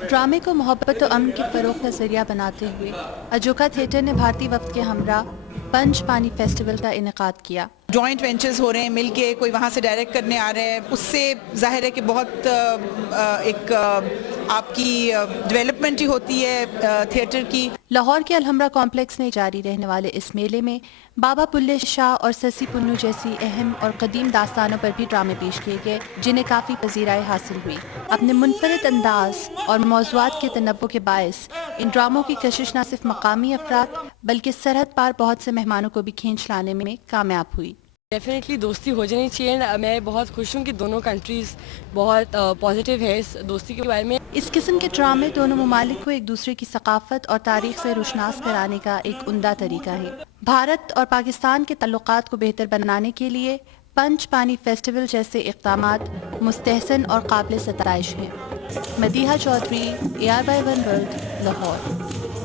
ڈرامے کو محبت و امن کے فروغ کا ذریعہ بناتے ہوئے اجوکا تھیٹر نے بھارتی وفد کے ہمراہ پنچ پانی فیسٹیول کا انعقاد کیا۔ جوائنٹ وینچرز ہو رہے ہیں مل کے، کوئی وہاں سے ڈائریکٹ کرنے آ رہے ہیں، اس سے ظاہر ہے کہ بہت ایک آپ کی ڈیولپمنٹ ہی ہوتی ہے تھیٹر کی۔ لاہور کے الحمرا کمپلیکس میں جاری رہنے والے اس میلے میں بابا بلے شاہ اور سسی پنو جیسی اہم اور قدیم داستانوں پر بھی ڈرامے پیش کیے گئے، جنہیں کافی پذیرائی حاصل ہوئی۔ اپنے منفرد انداز اور موضوعات کے تنوع کے باعث ان ڈراموں کی کشش نہ صرف مقامی افراد بلکہ سرحد پار بہت سے مہمانوں کو بھی کھینچ لانے میں کامیاب ہوئی۔ ڈیفینیٹلی دوستی ہو جانی چاہیے۔ میں بہت خوش ہوں کہ دونوں کنٹریز بہت پازیٹیو ہے اس دوستی کے بارے میں۔ اس قسم کے ڈرامے دونوں ممالک کو ایک دوسرے کی ثقافت اور تاریخ سے روشناس کرانے کا ایک عمدہ طریقہ ہے۔ بھارت اور پاکستان کے تعلقات کو بہتر بنانے کے لیے پنچ پانی فیسٹیول جیسے اقدامات مستحسن اور قابل ستائش ہیں۔ Madiha Chaudhry, AR/1 world, Lahore.